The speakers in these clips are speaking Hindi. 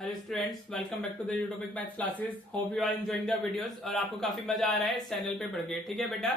Hello students, welcome back to the YouTube maths classes. Hope you are enjoying the videos और आपको काफी मजा आ रहा है इस चैनल पे पढ़ के। ठीक है बेटा,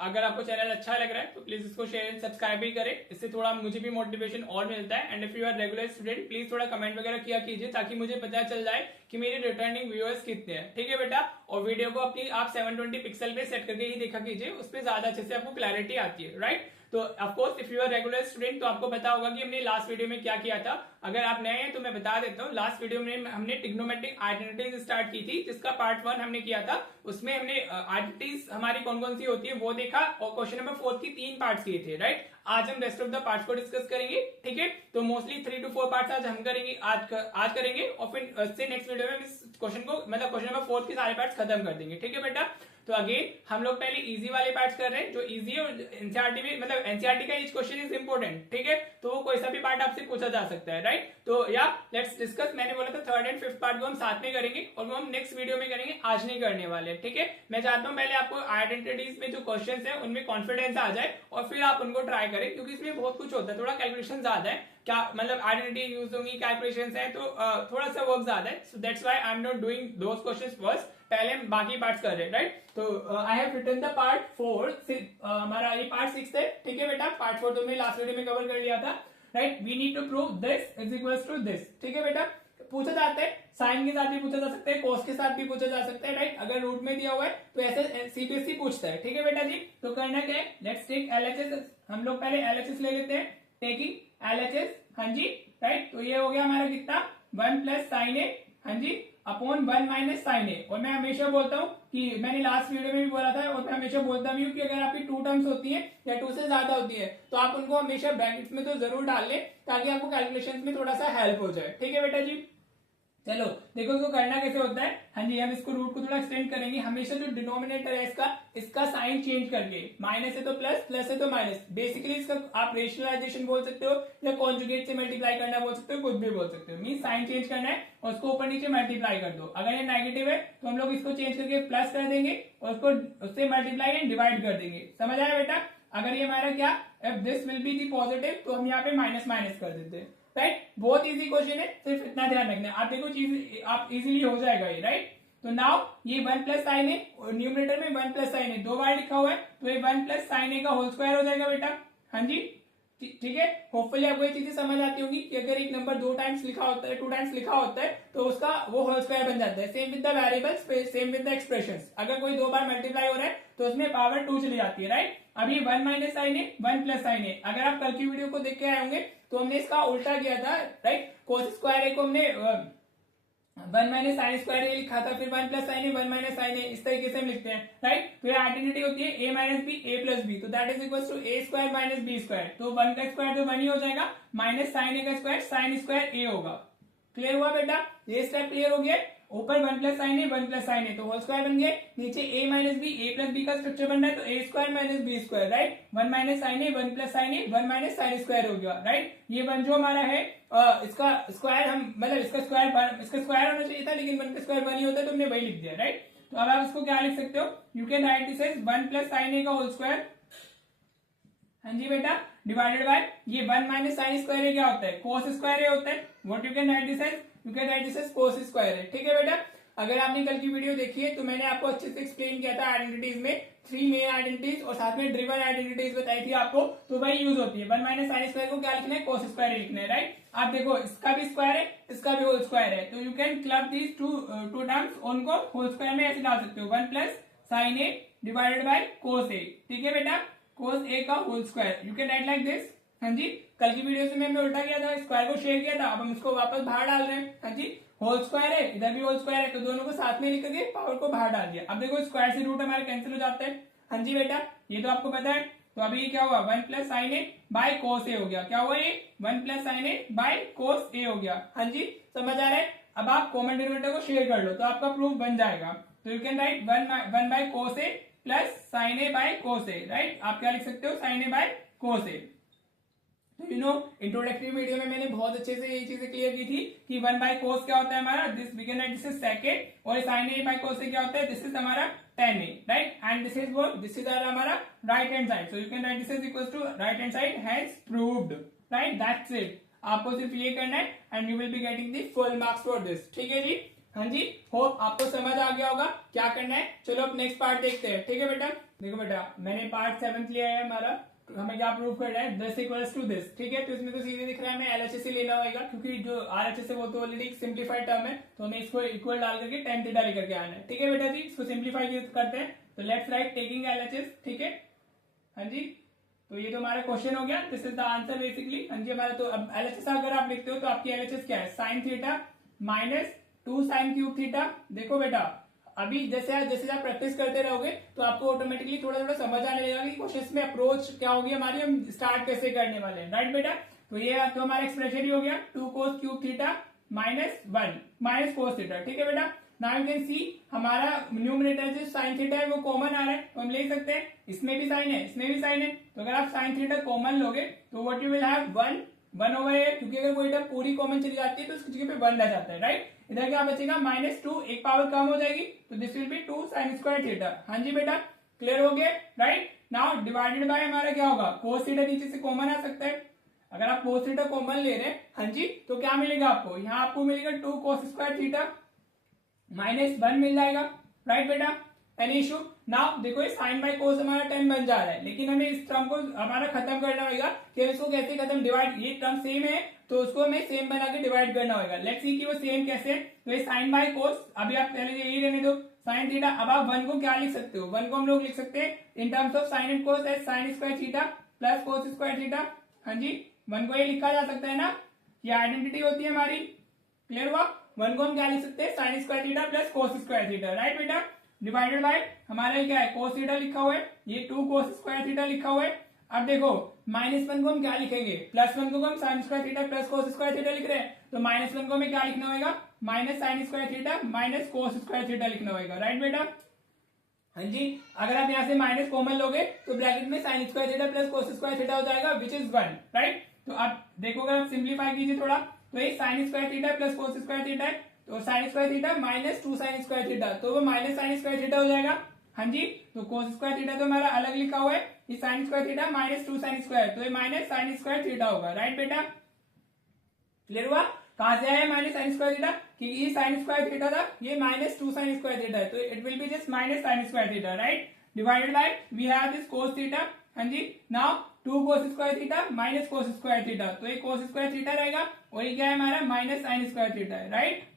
अगर आपको चैनल अच्छा लग रहा है तो प्लीज इसको शेयर एंड सब्सक्राइब भी करें, इससे थोड़ा मुझे भी मोटिवेशन और मिलता है। And if you are regular student please थोड़ा कमेंट वगैरह किया कीजिए ताकि मुझे पता चल जाए कि मेरे रिटर्निंग व्यूअर्स कितने हैं। ठीक है बेटा, और वीडियो को अपनी आप 720 पिक्सल पे सेट करके ही देखा कीजिए, उस पर ज्यादा अच्छे से आपको क्लैरिटी आती है। राइट, तो of course if you are regular student तो आपको पता होगा कि हमने लास्ट वीडियो में क्या किया था। अगर आप नए हैं तो मैं बता देता हूँ, लास्ट वीडियो में हमने ट्रिग्नोमेट्रिक आइडेंटिटीज स्टार्ट की थी, जिसका पार्ट 1 हमने किया था। उसमें हमने आइडेंटिटीज हमारी कौन कौन सी होती है वो देखा और क्वेश्चन नंबर 4 की 3 पार्ट्स किए थे। राइट, आज हम रेस्ट ऑफ द पार्ट्स को डिस्कस करेंगे। ठीक है, तो मोस्टली 3 to 4 पार्ट्स आज हम करेंगे, आज करेंगे और फिर से नेक्स्ट वीडियो में इस क्वेश्चन को मतलब क्वेश्चन नंबर 4 के सारे पार्ट्स खत्म कर देंगे। ठीक है बेटा, तो अगेन हम लोग पहले इजी वाले पार्ट्स कर रहे हैं जो इजी है। एनसीईआरटी में मतलब एनसीईआरटी का ईच क्वेश्चन इज इंपॉर्टेंट। ठीक है, तो वो कोई सा भी पार्ट आपसे पूछा जा सकता है। राइट, तो या लेट्स डिस्कस। मैंने बोला था 3rd and 5th पार्ट को हम साथ में करेंगे और वो हम नेक्स्ट वीडियो में करेंगे, आज नहीं करने वाले। ठीक है, मैं चाहता हूं पहले आपको आइडेंटिटीज में जो क्वेश्चन है उनमें कॉन्फिडेंस आ जाए और फिर आप उनको ट्राई करें, क्योंकि इसमें बहुत कुछ होता है, थोड़ा कैलकुलेशन ज्यादा है। क्या मतलब आइडेंटिटी यूज होंगी, कैलकुलेशंस है, तो थोड़ा सा वर्क ज्यादा है। So that's why I am not doing those questions first, पहले हम बाकी पार्ट्स कर रहे हैं। राइट, तो I have written the part 4, हमारा ये पार्ट 6 है। ठीक है बेटा, पार्ट 4 तो मैं लास्ट वीडियो में कवर कर लिया था। Right, we need to prove this is equals to this. ठीक है बेटा, पूछा जाता है साइन के साथ भी पूछा जा सकता है, कोस के साथ भी पूछा जा सकता है। राइट, अगर रूट में दिया हुआ है तो ऐसे सीबीएसई पूछता है। ठीक है बेटा जी, तो करना क्या है, लेट्स टेक एलएचएस। हम लोग पहले एलएचएस ले लेते हैं। टेकिंग एलएचएस, हाँ जी। राइट, तो ये हो गया हमारा कितना, 1 प्लस साइन ए, हाँ जी, अपॉन 1 माइनस साइन ए। और मैं हमेशा बोलता हूँ कि मैंने लास्ट वीडियो में भी बोला था और मैं हमेशा बोलता भी हूँ कि अगर आपकी 2 टर्म्स होती है या 2 से ज्यादा होती है तो आप उनको हमेशा ब्रैकेट्स में तो जरूर डाल लें ताकि आपको कैलकुलेशंस में थोड़ा सा हेल्प हो जाए। ठीक है बेटा जी, चलो देखो इसको करना कैसे होता है। हाँ जी, हम इसको रूट को थोड़ा एक्सटेंड करेंगे। हमेशा जो डिनोमिनेटर है इसका साइन चेंज करके, माइनस है तो प्लस, प्लस है तो माइनस। बेसिकली इसका आप रेशनलाइजेशन बोल सकते हो या कॉन्जुगेट से मल्टीप्लाई करना बोल सकते हो, कुछ भी बोल सकते हो। मीन साइन चेंज करना है और उसको ऊपर नीचे मल्टीप्लाई कर दो। अगर ये नेगेटिव है तो हम लोग इसको चेंज करके प्लस कर देंगे और उसको उससे मल्टीप्लाई एंड डिवाइड कर देंगे। समझ आया बेटा? अगर ये हमारा क्या, if this will be the positive तो हम यहाँ पे माइनस माइनस कर देते हैं। राइट, बहुत इजी क्वेश्चन है, सिर्फ इतना ध्यान रखना है। आप देखो चीज आप इजीली हो जाएगा ये। राइट, तो नाउ ये 1 प्लस साइन है और न्यूमरेटर में 1 प्लस साइन है 2 बार लिखा हुआ है, तो ये 1 प्लस साइन ए का होल स्क्वायर हो जाएगा बेटा। हाँ जी, ठीक है। होपफुली आपको ये चीजें समझ आती होंगी कि अगर एक नंबर 2 टाइम्स लिखा होता है, 2 टाइम्स लिखा होता है तो उसका वो होल स्क्वायर बन जाता है। Same with the variables, same with the expressions. अगर कोई 2 बार मल्टीप्लाई हो रहा है तो उसमें पावर 2 चली जाती है। राइट, अब ये 1 माइनस साइन है, 1 प्लस साइन है। अगर आप कल की वीडियो को देख के आए होंगे तो हमने इसका उल्टा किया था। राइट, कोस स्क्वायर ए को हमने 1 माइनस साइन स्क्वायर ए लिखा था, फिर 1 plus sine A, 1 minus sine ए, इस तरीके से हम लिखते हैं। राइट, तो ये आइडेंटिटी होती है A minus B, A plus B, तो that is equal to A square minus B square. तो 1 का स्क्वायर तो 1 ही हो जाएगा, माइनस साइन ए का स्क्वायर साइन स्क्वायर ए होगा। क्लियर हुआ बेटा? ये स्टेप क्लियर हो गया। ऊपर 1 plus sine A, 1 plus sine A तो होल स्क्वायर बन गया। नीचे a minus B, A plus B का स्ट्रक्चर बन रहा है तो A square minus B square. Right, 1 minus sine A, 1 plus sine A, 1 minus sine square हो गया। राइट, ये 1 जो हमारा है इसका स्क्वायर हम मतलब इसका स्क्वायर होना चाहिए था, लेकिन 1 का स्क्वायर 1 ही होता है तो हमने वही लिख दिया। राइट, तो अब आप इसको क्या लिख सकते हो, you can write this as 1 plus sine A का होल स्क्वायर। हाँ जी बेटा, डिवाइडेड बाय ये 1 माइनस साइन स्क्वायर ए क्या होता है, कोस स्क्वायर ए होता है। What you can write this as, you can write this as cos square है। ठीक है बेटा, अगर आपने कल की वीडियो देखी है तो मैंने आपको अच्छे से एक्सप्लेन किया था आइडेंटिटीज में 3 मेन आइडेंटिटीज और साथ में ड्रिवन आइडेंटिटीज बताई थी आपको, तो वही यूज होती है। 1 माइनस साइन स्क्वायर को क्या लिखना है, कोस स्क्वायर लिखना है। राइट, आप देखो इसका भी स्क्वायर है, इसका भी होल स्क्वायर है, तो you can club these two terms, उनको होल स्क्वायर में ऐसे डाल सकते हो, 1 plus sine A divided by cos A. ठीक है बेटा, कोस ए का whole square you can write like this. हाँ जी, कल की वीडियो से मैंने उल्टा किया था, स्क्वायर को शेयर किया था, अब हम इसको वापस बाहर डाल रहे हैं। हाँ जी, होल स्क्वायर है, इधर भी होल स्क्वायर है, तो दोनों को साथ में लिख करके पावर को बाहर डाल दिया। अब देखो स्क्वायर से रूट हमारे कैंसिल हो जाते हैं। हाँ जी बेटा, ये तो आपको पता है। तो अभी क्या हुआ, 1 plus sine A by cos A हो गया। क्या हुआ ये, 1 plus sine A by cos A हो गया। हाँ जी, समझ आ रहा है? अब आप कॉमन डिनोमिनेटर को शेयर कर लो तो आपका प्रूफ बन जाएगा। तो you can right 1 by cos A plus sine A by cos A. Right, आप क्या लिख सकते हो, साइन ए बाय कोस ए। तो यू नो इंट्रोडक्टरी वीडियो में मैंने बहुत अच्छे से ये चीजें क्लियर की थी कि 1 बाय कोस क्या होता है हमारा, this we can write this is second, और साइन ए बाय कोस क्या होता है, दिस इज हमारा tan A. Right, and this is what, this is हमारा right hand side, so you can write this is equal to right hand side has proved. Right, that's it. आपको सिर्फ ये करना है and you will be getting the full marks for this. ठीक है जी, हाँ जी, होप आपको समझ आ गया होगा क्या करना है। चलो अब नेक्स्ट पार्ट देखते हैं। ठीक है बेटा, देखो बेटा मैंने पार्ट 7 लिया है हमारा, हमें क्या प्रूव करना है, दिस इक्वल्स टू दिस। ठीक है, तो इसमें तो सीधे दिख रहा है हमें एलएचएस ही लेना होगा, क्योंकि जो आरएचएस है वो तो ऑलरेडी सिंप्लीफाइड टर्म है, तो हमें इसको इक्वल डाल करके tan थीटा लेकर के आना है। ठीक है बेटा जी, इसको सिंप्लीफाई करते हैं, तो लेट्स राइट टेकिंग एलएचएस। ठीक है, हाँ जी, तो ये तो हमारा क्वेश्चन हो गया, this is the answer basically. हाँ जी, हमारा तो अब एलएचएस अगर आप लिखते हो तो आपकी एलएचएस क्या है, sine theta minus 2 sine cube theta. देखो बेटा अभी जैसे आप प्रैक्टिस करते रहोगे तो आपको ऑटोमेटिकली थोड़ा थोड़ा समझ आने लगेगा कि क्वेश्चन में अप्रोच क्या होगी हमारी, हम स्टार्ट कैसे करने वाले हैं। राइट बेटा, तो ये तो हमारा एक्सप्रेशन ही हो गया 2 cos cube theta minus 1 minus cos theta. ठीक है बेटा, नाउ यू कैन सी हमारा न्यूमरेटर जो साइन थीटा है वो कॉमन आ रहा है, तो हम ले सकते हैं इसमें भी साइन है इसमें भी साइन है, तो अगर आप साइन थीटा कॉमन लोगे तो what you will have 1 over A, क्योंकि अगर कोई टर्म पूरी कॉमन चली जाती है तो उसकी जगह पे 1 रह जाता है। राइट, इधर क्या बचेगा -2, एक पावर कम हो जाएगी, तो this will B 2 sign square theta. हाँ जी बेटा, क्लियर हो गया। राइट, नाउ डिवाइडेड बाय हमारा क्या होगा, cos थीटा नीचे से कॉमन आ सकता है, अगर आप cos थीटा कॉमन ले रहे हैं, हाँ जी, तो क्या मिलेगा आपको, यहाँ आपको मिलेगा 2 cos स्क्वायर थीटा -1 मिल जाएगा। राइट बेटा, एनी इशू। नाउ देखो ये साइन बाय कोस हमारा 10 बन जा रहा है, लेकिन हमें इस टर्म को हमारा खत्म करना होगा कि हम इसको कैसे खत्म, डिवाइड, ये टर्म सेम है तो उसको हमें सेम बना के डिवाइड करना होगा। लेट्स सी कि वो सेम कैसे। तो ये साइन बाय कोस, अभी आप पहले यही रहने दो साइन थीटा। अब आप 1 को क्या लिख सकते हो, 1 को हम लोग लिख सकते हैं in terms of sine and cos as sine square theta plus cos square theta. हाँ जी, 1 को ये लिखा जा सकता है ना, ये आइडेंटिटी होती है हमारी। क्लियर हुआ, 1 को हम क्या लिख सकते हैं, sign square theta plus cos square theta. Right बेटा, डिवाइडेड बाय हमारा क्या है, कोस थीटा लिखा हुआ है, ये 2 कोस स्क्वायर थीटा लिखा हुआ है। अब देखो -1 को हम क्या लिखेंगे, +1 को हम sign square theta plus cos square theta लिख रहे हैं, तो -1 को हमें क्या लिखना होगा, minus sine square theta minus cos square theta लिखना होगा। राइट बेटा, हाँ जी, अगर आप यहाँ से माइनस कॉमन लोगे तो ब्रैकेट में sign square theta plus cos square theta हो जाएगा, विच इज 1। राइट, तो आप देखो अगर आप सिंप्लीफाई कीजिए थोड़ा, तो ये sign square theta plus cos square theta है, तो sign square theta minus 2 sign square theta, तो वो माइनस साइन स्क्वायर थीटा हो जाएगा। हाँ जी, तो कोस स्क्वायर थीटा तो हमारा अलग लिखा हुआ है, ये sign square theta minus 2 sine square, तो ये माइनस साइन स्क्वायर थीटा होगा। राइट बेटा, क्लियर हुआ, कहां से आया माइनस साइन स्क्वायर थीटा, कि ये साइन स्क्वायर थीटा था, ये -2 साइन स्क्वायर थीटा है, तो it will be just minus sine square theta. Right, divided by we have this cos theta. हाँ जी, now 2 cos square theta minus cos square theta, तो ये कोस स्क्वायर थीटा रहेगा और ये क्या है हमारा माइनस साइन स्क्वायर थीटा है। राइट,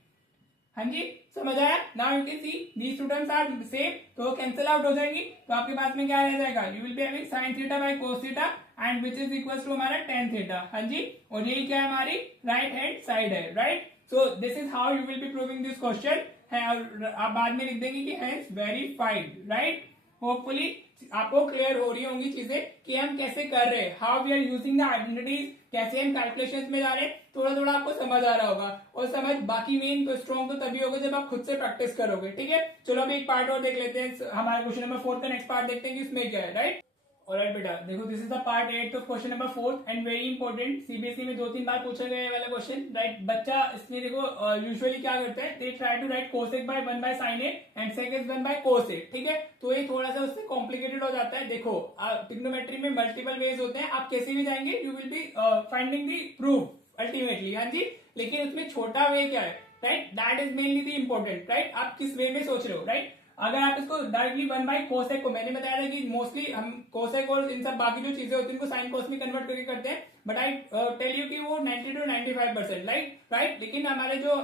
हाँ जी, समझ आया। Now you can see these two terms are same, तो कैंसिल आउट हो जाएंगी, तो आपके पास में क्या रह जाएगा, you will be having sine theta by cos theta and which is equal to हमारा tan थीटा। हाँ जी, और यही क्या है हमारी राइट हैंड साइड है। Right, so this is how you will B proving this question है, और आप बाद में लिख देंगे कि हैंस वेरीफाइड। राइट, होपफुली आपको क्लियर हो रही होंगी चीजें कि हम कैसे कर रहे हैं, how we are using the identities, कैसे हम कैलकुलेशंस में जा रहे हैं, थोड़ा थोड़ा आपको समझ आ रहा होगा। और समझ बाकी मेन तो स्ट्रॉन्ग तो तभी होगा जब आप खुद से प्रैक्टिस करोगे। ठीक है, चलो अभी एक पार्ट और देख लेते हैं, हमारा क्वेश्चन नंबर 4 का नेक्स्ट पार्ट देखते हैं कि इसमें क्या है। राइट, ऑलराइट बेटा, देखो this is the part 8 of question number 4 and very important, CBSE में 2-3 बार पूछा गया है वाला क्वेश्चन। राइट, बच्चा इसमें देखो यूजुअली क्या करते हैं, they try to write cosec by 1 by sine A and sec is 1 by cos A. ठीक है, तो ये थोड़ा सा उससे कॉम्प्लिकेटेड हो जाता है। देखो ट्रिग्नोमेट्री में मल्टीपल वेज होते हैं, आप कैसे भी जाएंगे you will be finding the proof ultimately. हाँ जी, लेकिन उसमें छोटा वे क्या है, right, that is mainly the important. Right, आप किस वे में सोच रहे हो। राइट, अगर आप इसको डायरेक्टली 1 बाय कोसेक को, मैंने बताया था कि मोस्टली हम कोसेक और इन सब बाकी जो चीजें होती हैं उनको साइन कोस में कन्वर्ट करके करते हैं, बट आई टेल यू कि वो 90 to 95%। राइट, लेकिन हमारे जो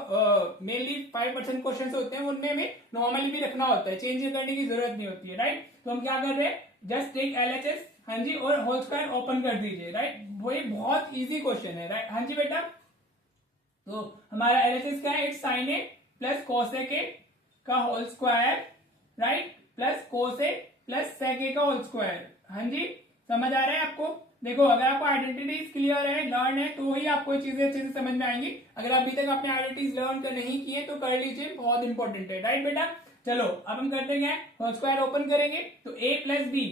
मेनली 5% क्वेश्चन होते हैं उनमें हमें नॉर्मली भी रखना होता है, चेंज करने की जरूरत नहीं होती है। राइट, तो हम क्या कर रहे हैं, जस्ट टेक एलएचएस, हाँ जी, और होल स्क्वायर ओपन कर दीजिए। राइट, वो ये बहुत इजी क्वेश्चन है। राइट, हाँ जी बेटा, तो हमारा एलएचएस क्या है, it's sine A plus cosec A का whole square, right, plus cos A plus sec A का होल स्क्वायर। हाँ जी, समझ आ रहा है आपको। देखो अगर आपको आइडेंटिटीज क्लियर है, लर्न है, तो ही आपको चीजें अच्छे से समझ में आएंगी। अगर अभी तक आपने आइडेंटिटीज लर्न कर नहीं किए तो कर लीजिए, बहुत इंपॉर्टेंट है। राइट बेटा, चलो अब हम करते हैं होल स्क्वायर ओपन करेंगे, तो A plus B,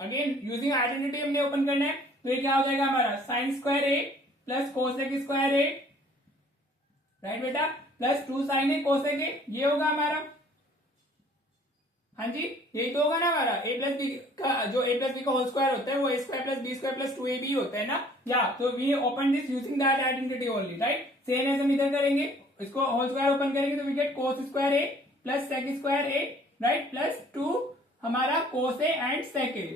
again using identity हमने ओपन करना है, तो ये क्या हो जाएगा हमारा sine square A plus cosec square A. Right बेटा, plus 2 sine A cosec A, ये होगा हमारा। हाँ जी, यही तो होगा ना हमारा ए प्लस बी का, जो ए प्लस बी का होल स्क्वायर होता है वो A square plus B square plus 2ab होता है ना। या तो we open this using that identity only, right. Same as हम इधर करेंगे, इसको होल स्क्वायर ओपन करेंगे तो we get cos square A plus sec square A, right, plus 2 हमारा कोस ए एंड सेक ए।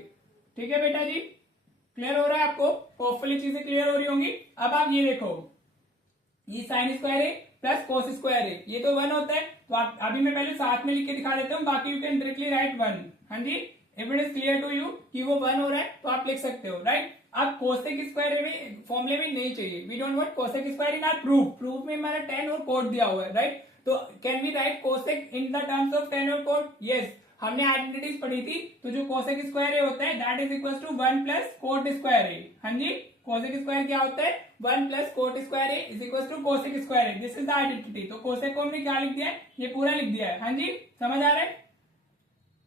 ठीक है बेटा जी, क्लियर हो रहा है आपको? होपफुली चीजें क्लियर हो रही होंगी। अब आप ये देखो, ये sign square A plus cos square ए, ये तो 1 होता है, तो आप अभी मैं पहले साथ में लिख के दिखा देता हूँ, बाकी यू कैन डायरेक्टली राइट 1। हाँ जी, if it is clear to you कि वो 1 हो रहा है तो आप लिख सकते हो, राइट। अब कोसेक स्क्वायर में फॉर्मुले में नहीं चाहिए, we don't want cosec square in our proof में हमारा 10 और कोड दिया हुआ है, राइट। तो can we write cosec in the terms of 10 और कोड? यस, हमने आइडेंटिटीज पढ़ी थी, तो जो कोसेक स्क्वायर ए होता है that is equal to 1 plus cot square A. हाँ जी, कोसेक स्क्वायर क्या होता है? 1 plus cot square A is equal to cosec square A, this is the identity. तो कोसेक को हमने क्या लिख दिया है? ये पूरा लिख दिया है। हाँ जी, समझ आ रहा है?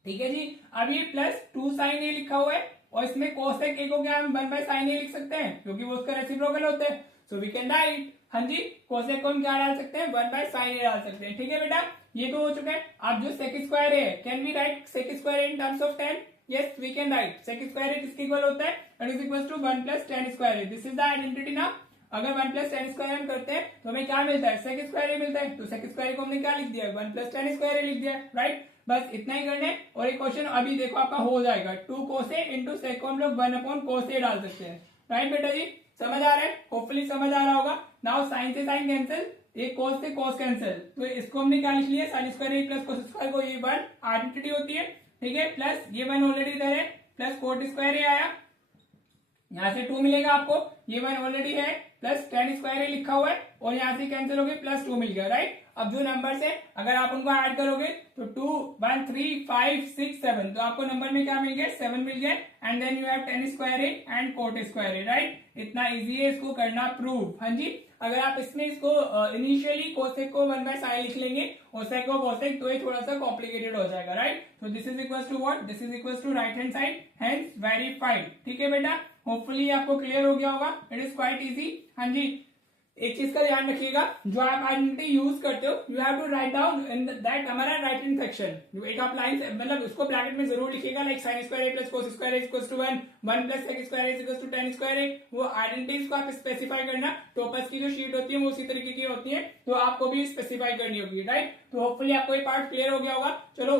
ठीक है जी। अब ये प्लस 2 साइन ए लिखा हुआ है और इसमें कोसेक ए को क्या हम 1 बाय साइन ए लिख सकते हैं क्योंकि वो उसका रेसिप्रोकल होता है, सो वी कैन राइट। हाँ जी, कोसेक को हम क्या डाल सकते हैं? 1 बाय साइन ए डाल सकते हैं। ठीक है बेटा, ये तो हो चुका है। अब जो सेक स्क्वायर है, can we write sec square in terms of 10? Yes, we can write. Sec square किसके इक्वल होता है? It is equal to 1 plus 10 square. This is the identity ना। अगर 1 प्लस 10 स्क्वायर हम करते हैं तो हमें क्या मिलता है? सेक स्क्वायर मिलता है। तो सेक स्क्वायर को हमने क्या लिख दिया? 1 प्लस 10 स्क्वायर लिख दिया, राइट। बस इतना ही करना है। और एक क्वेश्चन अभी देखो आपका हो जाएगा, 2 कोसे इंटू सेक को हम लोग 1 अपॉन कोसे डाल सकते हैं, राइट बेटा जी। समझ आ रहा है? होपफुली समझ आ रहा होगा। नाउ साइन से साइन कैंसिल, ये कोस से कोस कैंसिल, तो इसको हमने क्या लिख लिया? Sign square A plus cos square को, ये 1 आइडेंटिटी होती है, ठीक है, प्लस ये 1 ऑलरेडी इधर है, प्लस कोट स्क्वायर ए आया, यहां से 2 मिलेगा आपको, ये 1 ऑलरेडी है, प्लस 10 स्क्वायर ए लिखा हुआ है और यहां से कैंसिल हो गए, प्लस 2 मिल गया, राइट। अब जो नंबर्स है अगर आप उनको ऐड करोगे तो 2 1 3 5 6 7, तो आपको नंबर में क्या मिल गया? 7 मिल गया। And then you have 10 square A and cot square A, right. इतना इजी है इसको करना प्रूफ। हाँ जी, अगर आप इसमें इसको इनिशियली कोसेक को 1 बाय साइन लिख लेंगे और सेक को कोसेक, तो ये थोड़ा सा कॉम्प्लिकेटेड हो जाएगा, राइट। तो this is equal to what? This is equal to right hand side, hence verified. ठीक है बेटा, होपफुली आपको क्लियर हो गया होगा। It is quite easy. हाँ जी, एक चीज का ध्यान रखिएगा, जो आप आइडेंटिटी यूज करते हो you have to write down in that हमारा राइट हैंड सेक्शन। एक आप लाइन मतलब उसको ब्रैकेट में जरूर लिखिएगा, like sine square A plus cos square is equal to 1 1 plus sec square is equal to 10 square A. वो आइडेंटिटीज को आप स्पेसिफाई करना। टॉपर्स की जो शीट होती है वो उसी तरीके की होती है, तो आपको भी स्पेसिफाई करनी होगी, राइट। तो होपफुली आपको ये पार्ट क्लियर हो गया होगा। चलो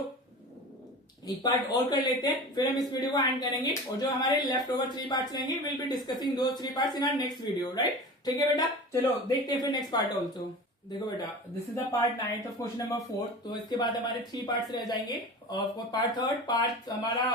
एक पार्ट और कर लेते हैं, फिर हम इस वीडियो को एंड करेंगे, और जो हमारे लेफ्ट ओवर 3 पार्ट्स रहेंगे will be discussing those 3 parts in our next video, right. ठीक है बेटा, चलो देखते हैं फिर नेक्स्ट पार्ट ऑल्सो। देखो बेटा, this is the part 9 of question number 4। तो इसके बाद हमारे 3 पार्ट्स रह जाएंगे, पार्ट 3, पार्ट हमारा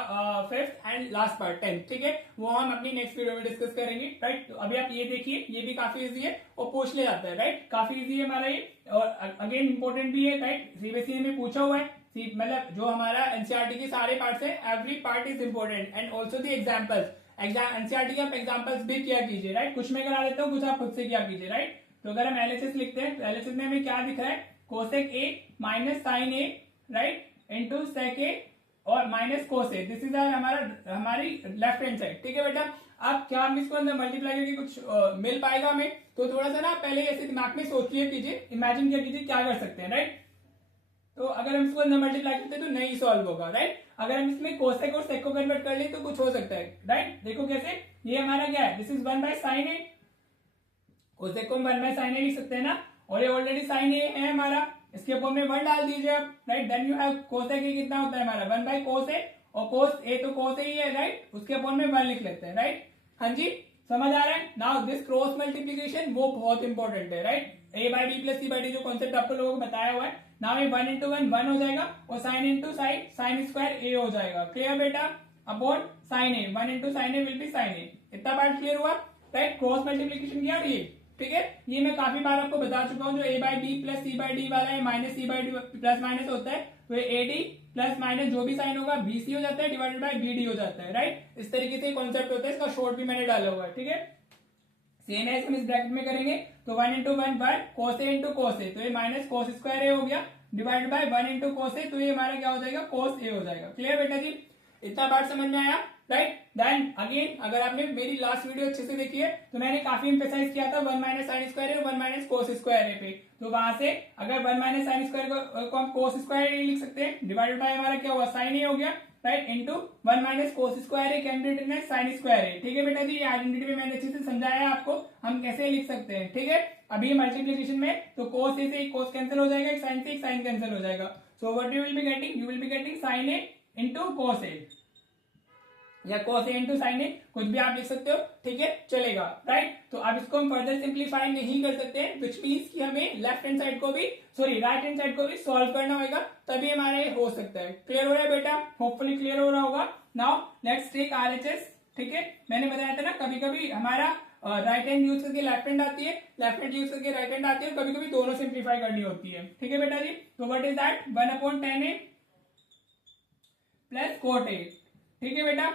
5th and last part 10th, ठीक है। वो हम अपनी नेक्स्ट वीडियो में डिस्कस करेंगे, राइट। तो अभी आप ये देखिए, ये भी काफी इजी है और पूछ ले जाता है, राइट। काफी इजी है हमारा ये, और अगेन इंपॉर्टेंट भी है, राइट। सीबीएसई में पूछा हुआ है, मतलब जो हमारा एनसीईआरटी के सारे पार्ट्स है, every part is important and also the examples. NCERT के आप एग्जाम्पल्स भी किया कीजिए, राइट। कुछ मैं करा देता हूँ, कुछ आप खुद से किया कीजिए, राइट। तो अगर हम एलएचएस लिखते हैं तो एलएचएस में हमें क्या दिख रहा है? Cosec A minus sine A, right, into sec A और minus cos A. This is हमारी लेफ्ट हैंड साइड, ठीक है बेटा। अब क्या हम इसको अंदर मल्टीप्लाई करके कुछ मिल पाएगा हमें? तो थोड़ा सा ना पहले ऐसे दिमाग में सोच लिया कीजिए, इमेजिन किया कीजिए क्या कर सकते हैं, राइट। तो अगर हम इसको अंदर मल्टीप्लाई करते हैं तो नहीं सॉल्व होगा, राइट। अगर हम इसमें कोसेक और सेक को कन्वर्ट कर ले तो कुछ हो सकता है, राइट। देखो कैसे, ये हमारा क्या है? This is 1 by sine A, cosec को हम 1 बाय साइन ए लिख सकते हैं ना, और ये ऑलरेडी साइन ए है हमारा, इसके ऊपर में 1 डाल दीजिए आप, right. Then you have cosec A कितना होता है हमारा? 1 बाय कोस ए, और कोस ए तो कोस ए ही है, राइट। उसके ऊपर में 1 लिख लेते हैं, राइट। हाँ जी, समझ आ रहा है? नाउ दिस क्रॉस मल्टीप्लीकेशन वो बहुत इंपॉर्टेंट है, राइट। ए बाय बी प्लस सी बाय डी जो कॉन्सेप्ट आपको लोगों को बताया हुआ है। नाउ ये 1 इंटू 1 1 हो जाएगा, और sine into sine sine square A हो जाएगा, क्लियर बेटा। Upon sine A, 1 into sine A will be sine A. इतना पार्ट क्लियर हुआ, राइट। क्रॉस मल्टीप्लीकेशन किया, और ये ठीक है, ये मैं काफी बार आपको बता चुका हूँ। जो ए बाय बी प्लस सी बाय डी वाला है, माइनस सी बाय डी प्लस माइनस होता है, तो ये ए डी प्लस माइनस जो भी साइन होगा बी सी हो जाता है, डिवाइडेड बाय बी डी हो जाता है, राइट। इस तरीके से कॉन्सेप्ट होता है, इसका शॉर्ट भी मैंने डाला हुआ है, ठीक है। सेम है, हम इस ब्रैकेट में करेंगे तो 1 इंटू 1 1 कोस ए इंटू कोस ए, तो ये माइनस कोस स्क्वायर ए हो गया, डिवाइडेड बाय 1 इंटू कोस ए, तो ये हमारा क्या हो जाएगा? कोस ए हो जाएगा, क्लियर बेटा जी। इतना पार्ट समझ में आया, राइट। देन अगेन अगर आपने मेरी लास्ट वीडियो अच्छे से देखी है तो मैंने काफी एम्फेसाइज किया था 1 माइनस साइन स्क्वायर है 1 माइनस कोस स्क्वायर है पे। तो वहां से अगर 1 माइनस साइन स्क्वायर को हम कोस स्क्वायर लिख सकते हैं, डिवाइडेड बाय हमारा क्या हुआ साइन ही हो गया, right, into 1 minus cos square है can be written as sine square है। ठीक है बेटा जी, आइडेंटिटी में मैंने अच्छे से समझाया आपको हम कैसे लिख सकते हैं। ठीक है, अभी मल्टीप्लीकेशन में तो कोस ए से एक कोस कैंसिल हो जाएगा, एक साइन से एक साइन कैंसिल हो जाएगा। So what you will be getting, you will be getting sine A into cos A या कोस ए इंटू साइन ए, कुछ भी आप लिख सकते हो। ठीक है, चलेगा, राइट। तो अब इसको हम फर्दर सिंप्लीफाई नहीं कर सकते, विच मीन्स कि हमें लेफ्ट हैंड साइड को भी राइट हैंड साइड को भी सॉल्व करना होगा, तभी हमारा ये हो सकता है। क्लियर हो रहा है बेटा, होपफुली क्लियर हो रहा होगा। Now let's take RHS. ठीक है, मैंने बताया था ना कभी कभी हमारा राइट हैंड यूज करके लेफ्ट हैंड आती है, लेफ्ट हैंड यूज करके राइट हैंड आती है, और कभी कभी दोनों सिंप्लीफाई करनी होती है। ठीक है बेटा जी, तो what is that 1/10a plus cot A. ठीक है बेटा,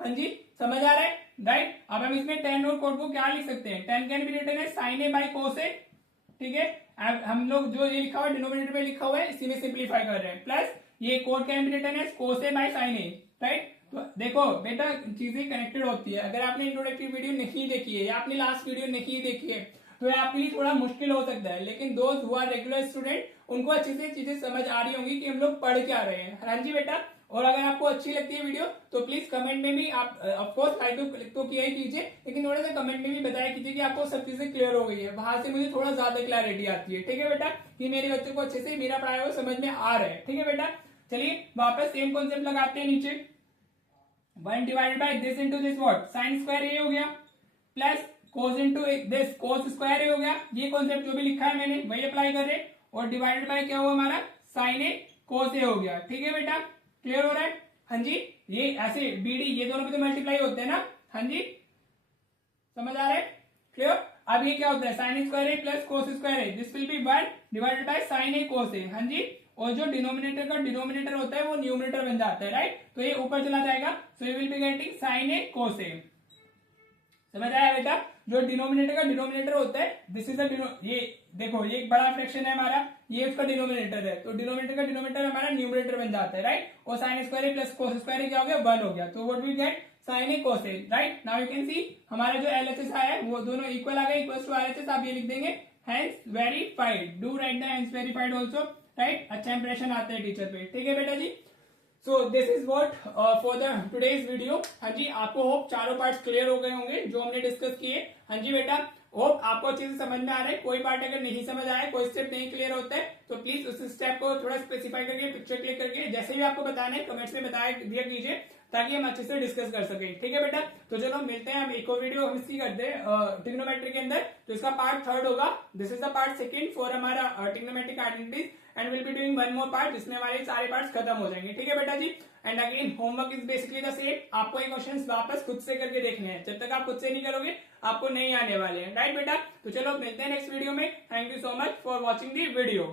हाँ जी, समझ आ रहा है, राइट। अब हम इसमें टेन और कोट को क्या लिख सकते हैं, टेन कैन बी रिटन है sign A by cos A. ठीक है, अब हम लोग जो ये लिखा हुआ है डिनोमिनेटर में लिखा हुआ है इसी में सिंप्लीफाई कर रहे हैं, प्लस ये कोट कैन बी रिटन है कोस ए बाई साइन ए, राइट। तो देखो बेटा चीजें कनेक्टेड होती है, अगर आपने इंट्रोडक्टिव वीडियो नहीं देखी है या आपने लास्ट वीडियो नहीं देखी है तो ये आपके लिए थोड़ा मुश्किल हो सकता है, लेकिन दोस्त हु आर रेगुलर स्टूडेंट उनको अच्छे से चीजें समझ आ रही होंगी कि हम लोग पढ़ क्या रहे हैं। हाँ जी बेटा, और अगर आपको अच्छी लगती है वीडियो तो प्लीज कमेंट में भी आप ऑफकोर्स लाइक तो किया ही कीजिए, लेकिन थोड़ा सा कमेंट में भी बताया कीजिए कि आपको सब चीजें क्लियर हो गई है, वहां से मुझे थोड़ा ज्यादा क्लैरिटी आती है। ठीक है बेटा, कि मेरे बच्चों को अच्छे से मेरा पढ़ाया हुआ समझ में आ रहा है। ठीक है बेटा, चलिए वापस सेम कॉन्सेप्ट लगाते हैं नीचे, 1 divided by this into this what sine square A हो गया, plus cos into this cos square A हो गया। ये कॉन्सेप्ट जो भी लिखा है मैंने वही अप्लाई कर रहे हैं, और डिवाइडेड बाय क्या हुआ हमारा साइन ए कोस ए हो गया। ठीक है बेटा, क्लियर हो रहा है, हाँ जी। ये ऐसे बीडी ये दोनों पे तो मल्टीप्लाई होते हैं ना, हाँ जी, समझ आ रहा है, क्लियर। अब ये क्या होता है sine square A plus cos square A, this will be 1 divided by sine A cos A, हाँ जी। और जो डिनोमिनेटर का डिनोमिनेटर होता है वो न्यूमरेटर बन जाता है, राइट। तो ये ऊपर चला जाएगा, so you will be getting sine A cos A. समझ आया बेटा, जो डिनोमिनेटर का डिनोमिनेटर होता है दिस इज ये देखो ये एक बड़ा फ्रैक्शन है हमारा, ये उसका डिनोमिनेटर है, तो डिनोमिनेटर का डिनोमिनेटर हमारा न्यूमरेटर बन जाता है, राइट। और sine square A plus cos square A क्या हो गया 1 हो गया, तो what we get sine A cos A, right. Now you can see हमारा जो एलएचएस आया है वो दोनों इक्वल आ गए, इक्वल्स टू आरएचएस। आप ये लिख देंगे hence verified, do write the hence verified also, right. अच्छा इंप्रेशन आता है टीचर पे। ठीक है बेटा जी, so this is what for the today's video. हाँ जी, आपको होप चारों पार्ट्स क्लियर हो गए होंगे जो हमने डिस्कस किए। हाँ जी बेटा, होप आपको अच्छे से समझ में आ रहा है। कोई पार्ट अगर नहीं समझ आया, कोई स्टेप नहीं क्लियर होता है तो प्लीज उस स्टेप को थोड़ा स्पेसिफाई करके पिक्चर क्लिक करके जैसे भी आपको बताना है कमेंट्स में बताया दिया कीजिए, ताकि हम अच्छे से डिस्कस कर सके। ठीक है बेटा, तो चलो मिलते हैं। हम एक और वीडियो हम इसकी करते हैं ट्रिग्नोमेट्री के अंदर, तो इसका पार्ट 3 होगा। This is the part 2 for हमारा trigonometric identities, and will be doing 1 more part जिसमें हमारे सारे पार्ट्स खत्म हो जाएंगे। ठीक है बेटा जी, and again homework is basically the same, आपको ये क्वेश्चंस वापस खुद से करके देखने हैं। जब तक आप खुद से नहीं करोगे आपको नहीं आने वाले हैं, राइट बेटा। तो चलो मिलते हैं नेक्स्ट वीडियो में। Thank you so much for watching the video.